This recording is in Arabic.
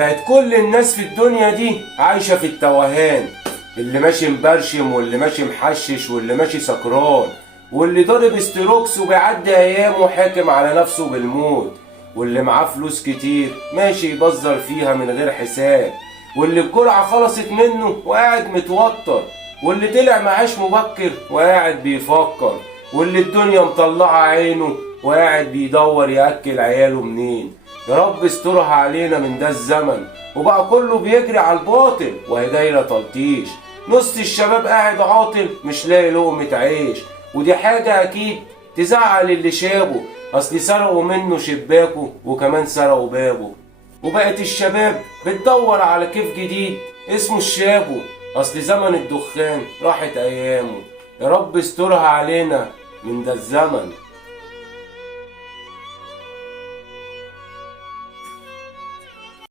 بقت كل الناس في الدنيا دي عايشة في التوهان، اللي ماشي مبرشم واللي ماشي محشش واللي ماشي سكران واللي ضارب استروكس وبيعدي ايامه حاكم على نفسه بالموت، واللي معاه فلوس كتير ماشي يبذر فيها من غير حساب، واللي الجرعة خلصت منه وقاعد متوتر، واللي طلع معاش مبكر وقاعد بيفكر، واللي الدنيا مطلعة عينه وقاعد بيدور يأكل عياله منين. يا رب استرها علينا من ده الزمن، وبقى كله بيجري على الباطل وهي دايرة تلطيش. نص الشباب قاعد عاطل مش لاقي لقمة عيش، ودي حاجة أكيد تزعل اللي شابه، أصل سرقوا منه شباكه وكمان سرقوا بابه. وبقت الشباب بتدور على كيف جديد اسمه الشابو، أصل زمن الدخان راحت أيامه. يا رب استرها علينا من ده الزمن.